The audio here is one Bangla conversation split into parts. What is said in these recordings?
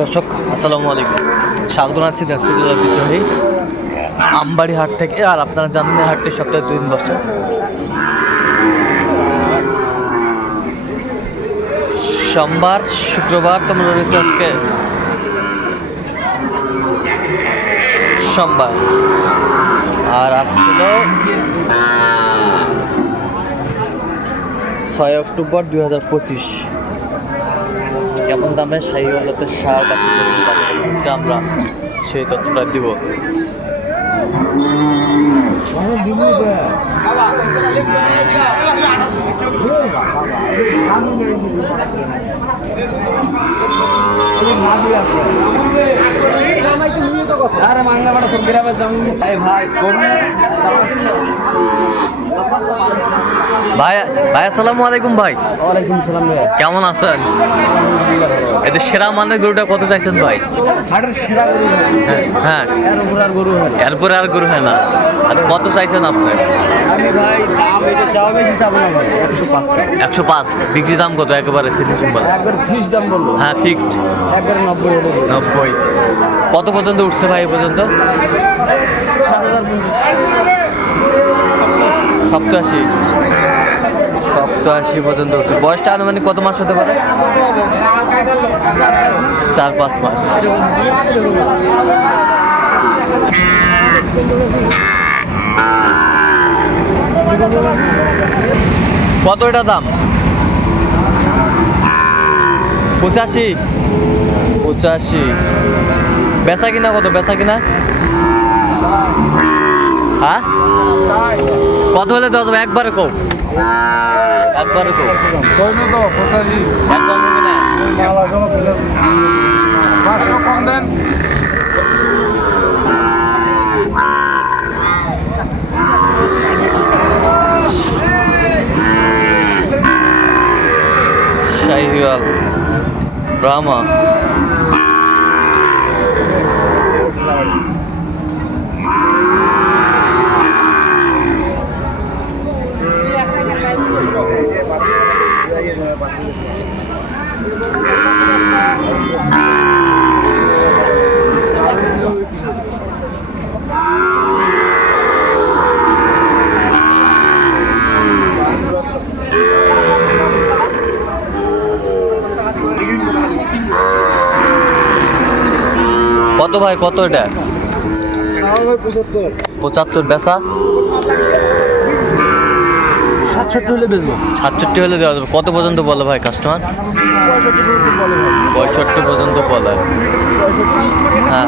দর্শক, আসসালামু আলাইকুম। স্বাগত জানাচ্ছি দিনাজপুর জেলার ঐতিহ্যবাহী আমবাড়ি হাট থেকে, আর আপনারা জানেন হাটটি সপ্তাহে দুই দিন বসে। সোমবার, শুক্রবার তোমরা রয়েছে আজকে। সোমবার। আর আসছিল ছয় অক্টোবর দুই হাজার পঁচিশ। কেমন দামে সেই শাহিওয়ালাতে সার বাজারে আমরা সেই তথ্যটা দিব। আরে এই ভাই করুন। ভাই ভাই আসসালামু আলাইকুম ভাই। ওয়ালাইকুম সালাম ভাই কেমন আছেন? এদের সেরা মানের গরুটা কত চাইছেন ভাই? হাটের সেরা গরু হ্যাঁ হ্যাঁ। এর উপর আর গরু হয়। এরপরে আর গরু হয় না। আচ্ছা কত চাইছেন আপনি? আমি ভাই দাম এটা চাওয়া বেশি চাবো না ভাই একশো পাঁচ। একশো পাঁচ। বিক্রি দাম কত? একেবারে ফিনিশিং বলে। একবার ফিস দাম বলল। হ্যাঁ ফিক্সড একবার নব্বই হলে। দিই। নব্বই। কত পর্যন্ত উঠছে ভাই পর্যন্ত। সপ্তাশি। সপ্তাশি পর্যন্ত উঠছে বয়সটা আনুমানিক কত মাস হতে পারে? চার পাঁচ মাস। কত এটা দাম? পঁচাশি। পঁচাশি। বেচা কিনা কত? বেচা কিনা? হ্যাঁ? কত হলে দেওয়া যাবে একবারে কো একবারে কো কইনো তো পঁচাশি একদম না। পাঁচশো কম দেন। শাহিওয়াল ব্রাহ্মা। কত ভাই কত এটা? পঁচাত্তর। পঁচাত্তর বেচা? সাতষট্টি হলে বেচবো। সাতষট্টি হলে দেওয়া যাবে। কত পর্যন্ত বলে ভাই কাস্টমার পঁয়ষট্টি পর্যন্ত বলে। হ্যাঁ।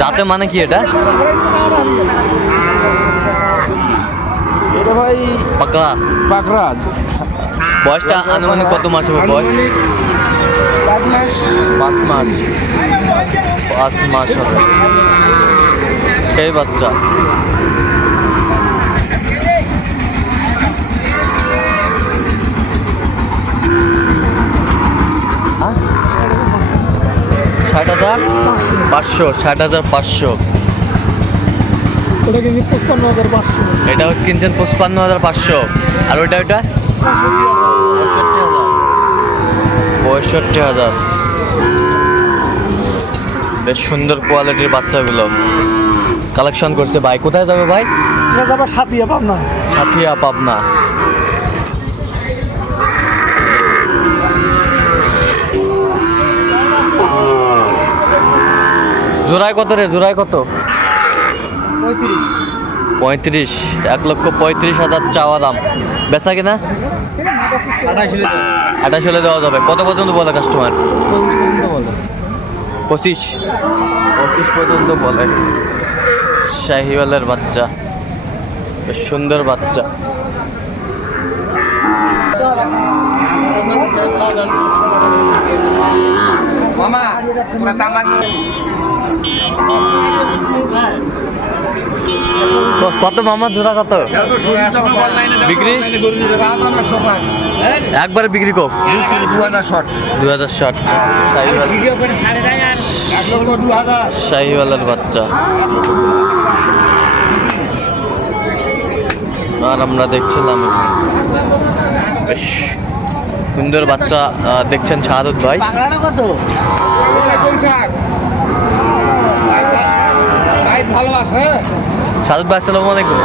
যাতে মানে কি এটা? এটা ভাই পাকড়া। পাকরাজ বয়সটা আনুমানিক কত মাস হবে বয়স পাঁচ মাস পাঁচ মাস। পাঁচ মাস হবে। সেই বাচ্চা। হাজার পাঁচশো ষাট হাজার পাঁচশো। ওটা পঁচপান্ন হাজার পাঁচশো। এটা কিনছেন পঁচপান্ন হাজার পাঁচশো। আর ওইটা ওইটা? পঁয়ষট্টি হাজার। পঁয়ষট্টি হাজার। বেশ সুন্দর কোয়ালিটির বাচ্চাগুলো। কালেকশন করছে ভাই। কোথায় যাবে ভাই? যাবা সাতিয়া পাবনা। সাথিয়া পাবনা। জোড়ায় কত রে? জোড়ায় কত? পঁয়ত্রিশ। এক লক্ষ পঁয়ত্রিশ হাজার চাওয়া দাম। বেচা কিনা? আঠাশ হলে দেওয়া যাবে। কত পর্যন্ত বলে কাস্টমার পঁচিশ। পঁচিশ পর্যন্ত বলে। শাহিওয়ালের বাচ্চা। সুন্দর বাচ্চা। তামাক কত মামা? জোড়া কত? বিক্রি? একবারে বিক্রি কো। দু হাজার দু হাজার ষাট। শাহিওয়াল বাচ্চা। আর আমরা দেখছিলাম সুন্দর বাচ্চা দেখছেন শাহাদত ভাই। শাহাদত ভাই আসসালামু আলাইকুম।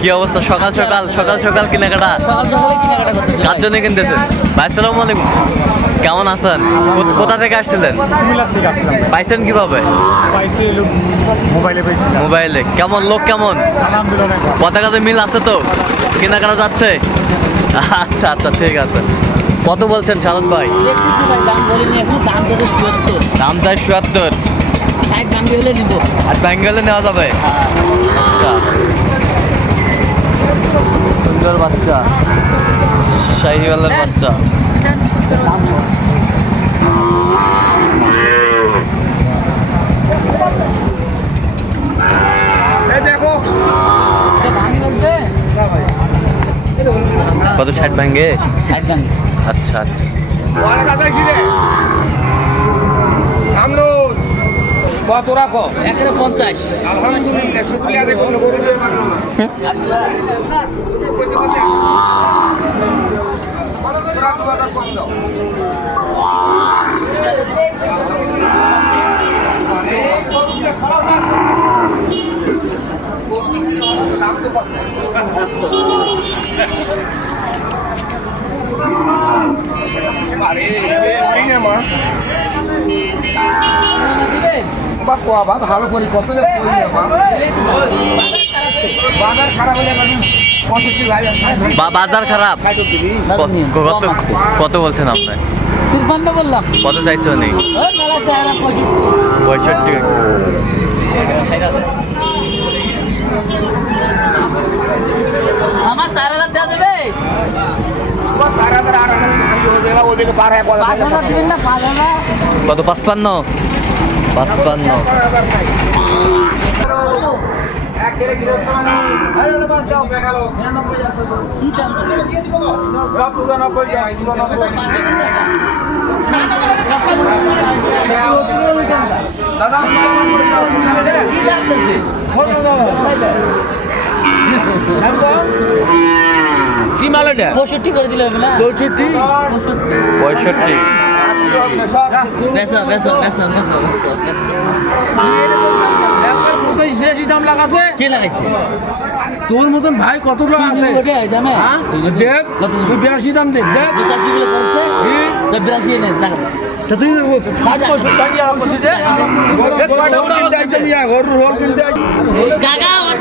কি অবস্থা? সকাল সকাল সকাল সকাল কেনাকাটা? করতে সাতজনে কিনতেছেন ভাই আসসালামু আলাইকুম। কেমন আছেন? কোথা থেকে আসছিলেন? পাইছেন কীভাবে? মোবাইলে। কেমন? লোক কেমন? পতাকাতে মিল আছে তো? কেনাকাটা যাচ্ছে? আচ্ছা আচ্ছা ঠিক আছে। কত বলছেন শাহাদত ভাই? দাম বলিনি এখন দাম ধরে সত্তর। দাম চাই চুয়াত্তর ষাট ভাঙ্গি হলে নিবো। আর ব্যাঙ্গলে নেওয়া যাবে? আচ্ছা। সুন্দর বাচ্চা। শাহিওয়ালের বাচ্চা। দেখো। ভাঙ্গি বলতে? কত ষাট ভাঙ্গে ষাট ভাঙ্গি আচ্ছা আচ্ছা। কত রাখো। একের পঞ্চাশ। আলহামদুলিল্লাহ বা কোয়া বা ভালো করি কত যে করি বাজার খারাপ। হলে বাজার খারাপ কত কত বলছেন আপনি? তিরপান্ন বললাম কত মেলা চেহারা পঁয়ষট্টি। আমার চার হাজার দেওয়া দেবে। চার হাজার আট কত পাঁচপান্ন পাঁচপান্ন দাদা? কি মাল এটা? পঁয়ষট্টি করে দিলে হবে না? চৌষট্টি পঁয়ষট্টি। বেসো বেসো বেসো বেসো বেসো একবার পঁচাশি ছিয়াশি দাম লাগাছে কে লাগাইছে? তোর মতন ভাই আছে দামে হ্যাঁ? দেখ কত তুই বিরাশি দাম দেখ। দেখ পঁচাশি বলে করছে? বিরাশি এনে টাকা তুই ষাট পঁয়ষট্টি টাকা করছি যে দেখ। কয়টা করে কিনতে আইছে মিয়া? ঘর রোল কিনতে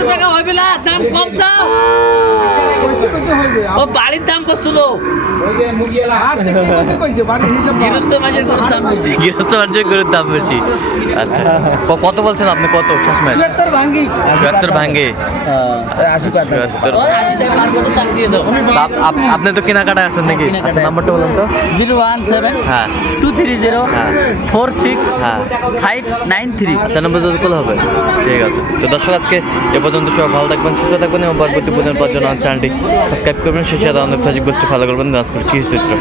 টাকা হবে না দাম কম ও বাড়ির দাম করছিল গৃহস্থ মাঝের গরুর দাম বলছি গৃহস্থ মানুষের গরুর দাম বেশি। আচ্ছা কত বলছেন আপনি? কত? চুয়াত্তর ভাঙ্গি। চুয়াত্তর ভাঙ্গে। আপ- আপনি তো কেনাকাটা আছেন নাকি? আচ্ছা নাম্বারটা বলুন তো। জিরো ওয়ান সেভেন হ্যাঁ। টু থ্রি জিরো হ্যাঁ। ফোর সিক্স হ্যাঁ। Five nine three. আচ্ছা নম্বর করলে হবে। ঠিক আছে। তো দর্শক আজকে এ পর্যন্ত সবাই ভালো থাকবেন, সুস্থ থাকবেন এবং পরবর্তী পর্যন্ত চ্যানেলটি সাবস্ক্রাইব করবেন। সেই সাথে আমাদের ফেসবুক পোস্টে ফলো করবেন। দাসপুর কি চিত্র